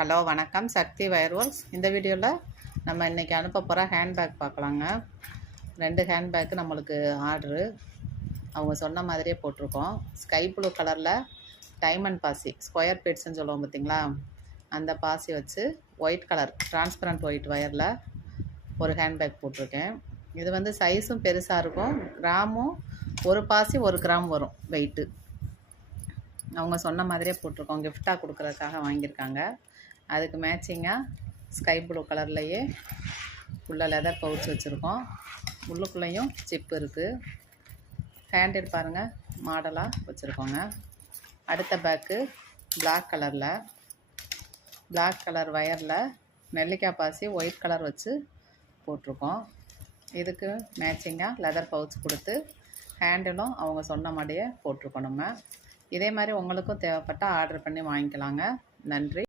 Hello வணக்கம், சக்தி வயர்வொர்க்ஸ். இந்த வீடியோவில் நம்ம இன்றைக்கி அனுப்ப போகிற ஹேண்ட்பேக் பார்க்கலாங்க. 2 ஹேண்ட்பேக்கு நம்மளுக்கு ஆர்டரு. அவங்க சொன்ன மாதிரியே போட்டிருக்கோம். ஸ்கை ப்ளூ கலரில் டைமண்ட் பாசி, ஸ்கொயர் பீட்ஸ்ன்னு சொல்லுவோம் பார்த்திங்களா, அந்த பாசி வச்சு ஒயிட் கலர் டிரான்ஸ்பரண்ட் ஒயிட் வயரில் ஒரு ஹேண்ட்பேக் போட்டிருக்கேன். இது வந்து சைஸும் பெருசாக இருக்கும். கிராமும் ஒரு பாசி 1 கிராம் வரும் வெயிட்டு. அவங்க சொன்ன மாதிரியே போட்டிருக்கோம். கிஃப்டாக கொடுக்குறதுக்காக வாங்கியிருக்காங்க. அதுக்கு மேட்சிங்காக ஸ்கை ப்ளூ கலர்லேயே உள்ள லெதர் பவுச் வச்சுருக்கோம். உள்ளுக்குள்ளேயும் சிப்பு இருக்குது. ஹேண்டில் பாருங்கள், மாடலாக வச்சுருக்கோங்க. அடுத்த பேக்கு பிளாக் கலரில், பிளாக் கலர் வயரில் நெல்லிக்காய் பாசி ஒயிட் கலர் வச்சு போட்டிருக்கோம். இதுக்கு மேட்சிங்காக லெதர் பவுச் கொடுத்து ஹேண்டிலும் அவங்க சொன்ன மாதிரியே போட்டிருக்கோம். நம்ம இதே மாதிரி உங்களுக்கும் தேவைப்பட்டால் ஆர்டர் பண்ணி வாங்கிக்கலாங்க. நன்றி.